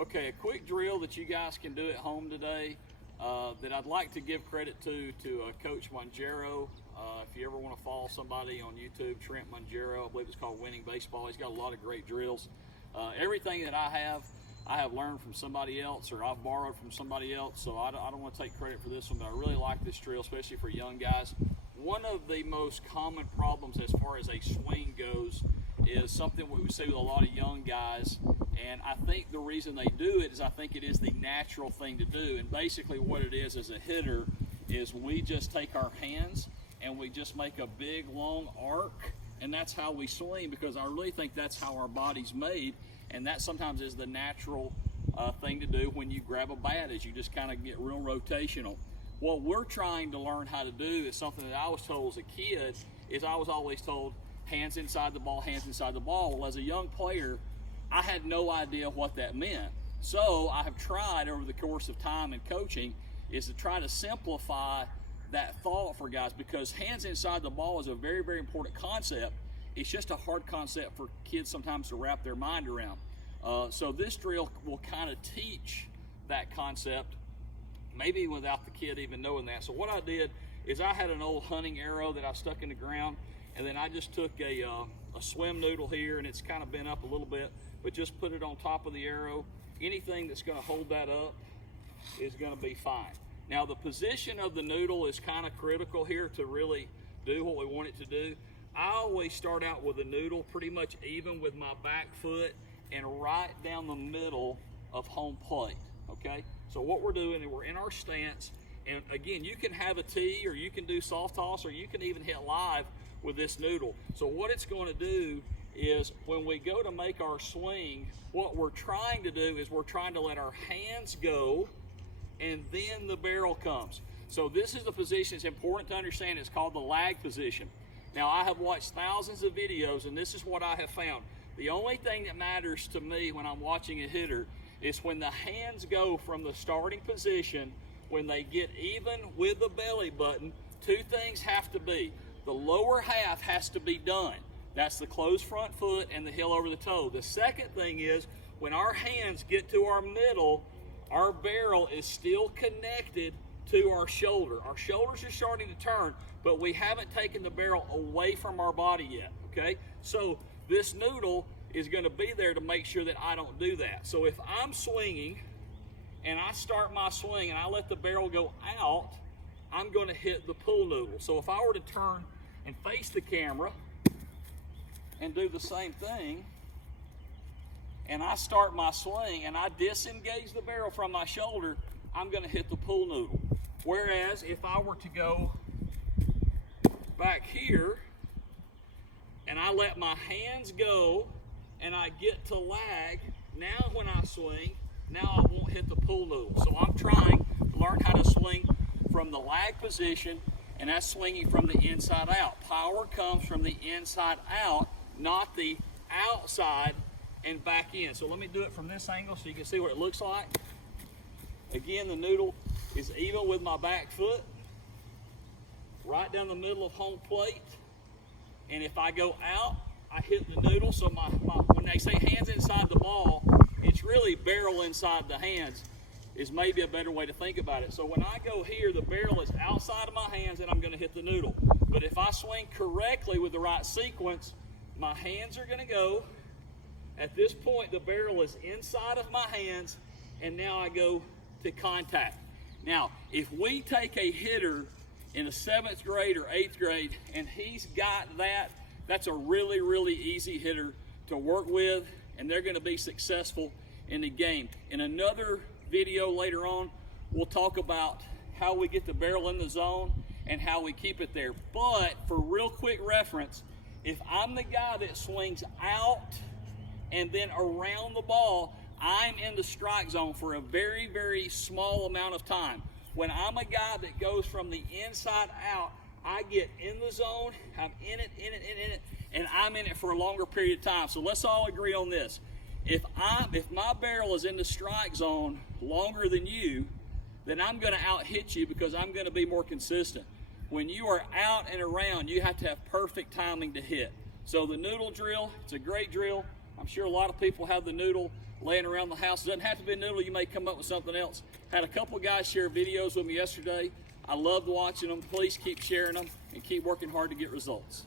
Okay, a quick drill that you guys can do at home today that I'd like to give credit to Coach Mongero. If you ever want to follow somebody on YouTube, Trent Mongero, I believe it's called Winning Baseball. He's got a lot of great drills. Everything that I have learned from somebody else, or I've borrowed from somebody else, so I don't want to take credit for this one, but I really like this drill, especially for young guys. One of the most common problems as far as a swing goes is something we see with a lot of young guys, and I think the reason they do it is I think it is the natural thing to do. And basically what it is as a hitter is we just take our hands and we just make a big long arc, and that's how we swing, because I really think that's how our body's made, and that sometimes is the natural thing to do when you grab a bat, is you just kind of get real rotational. What we're trying to learn how to do is something that I was told as a kid, is I was always told hands inside the ball, hands inside the ball. Well, as a young player, I had no idea what that meant. So I have tried over the course of time and coaching is to try to simplify that thought for guys, because hands inside the ball is a very, very important concept. It's just a hard concept for kids sometimes to wrap their mind around. So this drill will kind of teach that concept, maybe without the kid even knowing that. So what I did is I had an old hunting arrow that I stuck in the ground, and then I just took a swim noodle here, and it's kind of bent up a little bit, but just put it on top of the arrow. Anything that's going to hold that up is going to be fine. Now the position of the noodle is kind of critical here to really do what we want it to do. I always start out with a noodle pretty much even with my back foot and right down the middle of home plate, okay? So what we're doing is we're in our stance, and again, you can have a tee, or you can do soft toss, or you can even hit live with this noodle. So what it's going to do is when we go to make our swing, what we're trying to do is we're trying to let our hands go, and then the barrel comes. So this is the position. It's important to understand. It's called the lag position. Now, I have watched thousands of videos, and this is what I have found. The only thing that matters to me when I'm watching a hitter is when the hands go from the starting position, when they get even with the belly button. Two things have to be. The lower half has to be done. That's the closed front foot and the heel over the toe. The second thing is when our hands get to our middle, our barrel is still connected to our shoulder. Our shoulders are starting to turn, but we haven't taken the barrel away from our body yet, okay? So this noodle is going to be there to make sure that I don't do that. So if I'm swinging and I start my swing and I let the barrel go out, I'm going to hit the pull noodle. So if I were to turn and face the camera and do the same thing, and I start my swing and I disengage the barrel from my shoulder, I'm going to hit the pull noodle. Whereas if I were to go back here and I let my hands go and I get to lag, now when I swing, now I won't hit the pull noodle. So I'm trying to learn how to swing from the lag position, and that's swinging from the inside out. Power comes from the inside out, not the outside and back in. So let me do it from this angle so you can see what it looks like. Again, the noodle is even with my back foot, right down the middle of home plate. And if I go out, I hit the noodle. So when they say hands inside the ball, it's really barrel inside the hands is maybe a better way to think about it. So when I go here, the barrel is outside of my hands and I'm going to hit the noodle. But if I swing correctly with the right sequence, my hands are going to go. At this point, the barrel is inside of my hands, and now I go to contact. Now, if we take a hitter in the 7th grade or 8th grade and he's got that, that's a really, really easy hitter to work with, and they're going to be successful in the game. In another video later on, we'll talk about how we get the barrel in the zone and how we keep it there. But for real quick reference, if I'm the guy that swings out and then around the ball, I'm in the strike zone for a very, very small amount of time. When I'm a guy that goes from the inside out, I get in the zone, I'm in it, and I'm in it for a longer period of time. So let's all agree on this. If my barrel is in the strike zone longer than you, then I'm going to out-hit you because I'm going to be more consistent. When you are out and around, you have to have perfect timing to hit. So the noodle drill, it's a great drill. I'm sure a lot of people have the noodle laying around the house. It doesn't have to be a noodle. You may come up with something else. Had a couple of guys share videos with me yesterday. I loved watching them. Please keep sharing them and keep working hard to get results.